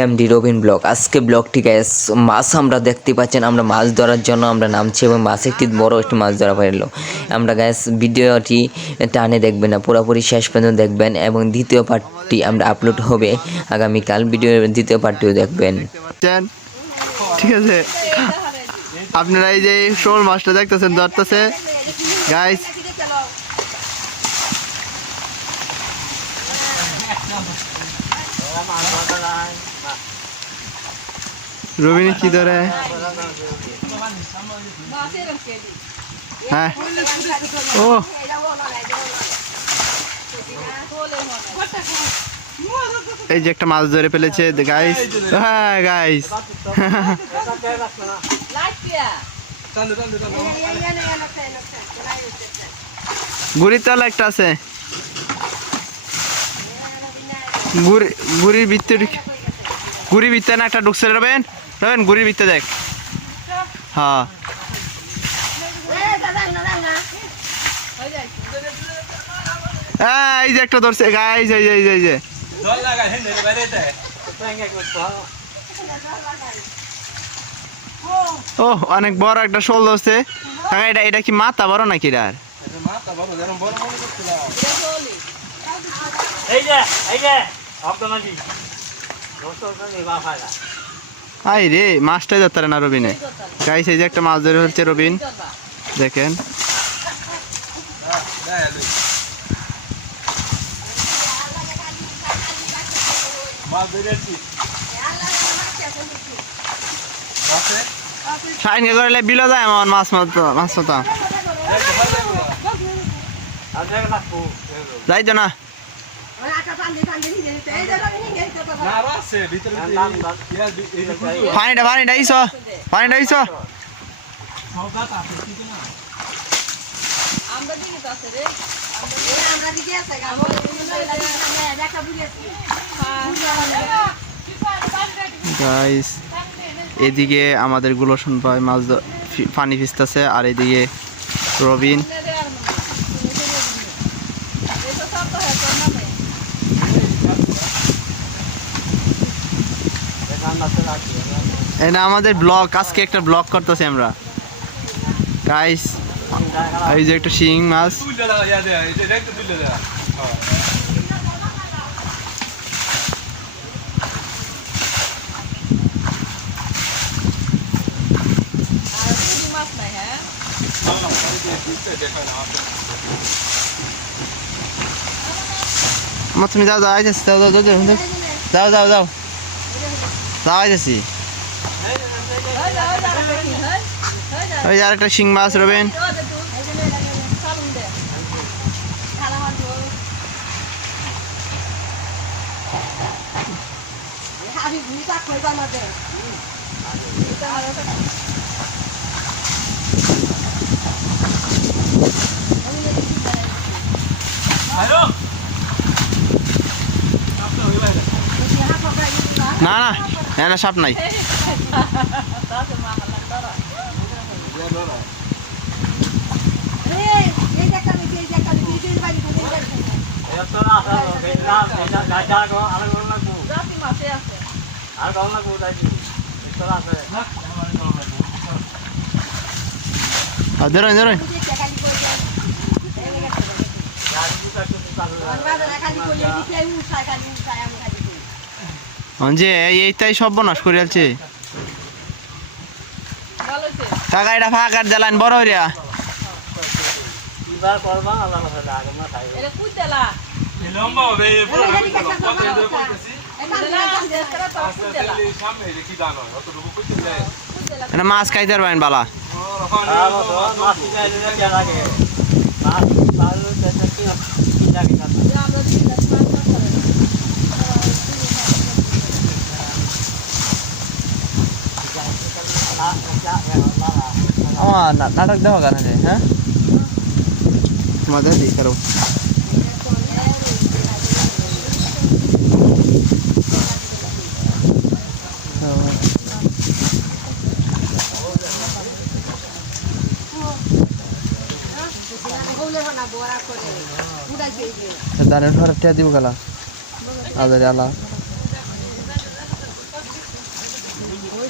MD Robin blog. আজকে ব্লগটি guys মাছ আমরা দেখতে পাচ্ছেন, আমরা মাছ ধরার জন্য আমরা নামছি এবং মাছ একটি বড় একটি মাছ ধরা পাইলো। আমরা গাইস ভিডিওটি টানে দেখবেন না, পুরোপুরি শেষ পর্যন্ত দেখবেন এবং দ্বিতীয় পার্টটি আমরা আপলোড হবে আগামীকাল। ভিডিওর দ্বিতীয় পার্টটিও দেখবেন। ঠিক আছে, আপনারা এই যে শোল মাছটা দেখতেছেন ধরতেছে গাইস। রবিনি কি ধরে? হ্যাঁ, ও এই যে একটা মাছ ধরে ফেলেছে গাইস। হ্যাঁ গাইস, গুড়ির তলা একটা আছে, গুড়ির ভিতরে, গুড়ির ভিতরে না একটা ঢুকছে। রবেন রবেন গুড়ির ভিতরে দেখ। হ্যাঁ এই যে একটা ধরছে গাইস, এই যে এই যে ও অনেক বড় একটা শোল ধরছে। এটা এটা কি মাথা বড় নাকি? আই রে, মাছটাই ধরতে না রবিনে গাইস। এই যে একটা মাছ ধরে হচ্ছে রবিন, দেখেন। সাইন করলে বিলো যায় আমার মাছ মাছ মতো যাই তো না। পানিটা পানিটা ইস পানিটা ইস গাইস। এদিকে আমাদের গুলোশন ভাই মাছ পানি ভিজতেছে, আর এদিকে রবিন। এটা আমাদের ব্লগ, আজকে একটা ব্লগ করতেছি আমরা গাইস। এই যে একটা শিং মাছ, তুমি যাও যাও আইতেছি, যাও যাও যাও যাও যাও যাও যাও আইতেছি। ওই আর একটা শিং মাছ রবেন। না না এখানে সাপ নাই। ধরেন ধরেন যে এইটাই সর্বনাশ করে আছে কাকা। এটা ফাঁকার জ্বালান বড় হইয়া মাছ খাইতে পারবেন বালা। আমার নাটক দেখো কেন? হ্যাঁ মজা দিই করো। দানের ঘরে দিব গেলা আদরে আলা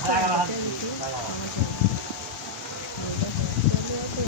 করে